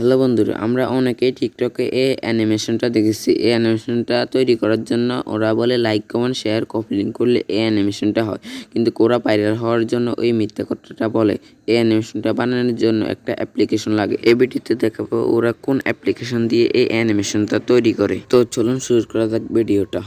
Hello বন্ধুরা, আমরা অনেকেই টিকটকে এই অ্যানিমেশনটা দেখেছি। এই অ্যানিমেশনটা তৈরি করার জন্য ওরা বলে like comment share copy link করলে এই অ্যানিমেশনটা হয়। কিন্তু ওরা ভাইরাল হওয়ার জন্য ওই মিথ্যা কথাটা বলে। এই অ্যানিমেশনটা বানানোর জন্য একটা অ্যাপ্লিকেশন লাগে। এই ভিডিওতে দেখাবো ওরা কোন অ্যাপ্লিকেশন দিয়ে এই অ্যানিমেশনটা তৈরি করে। তো চলুন শুরু করা যাক ভিডিওটা।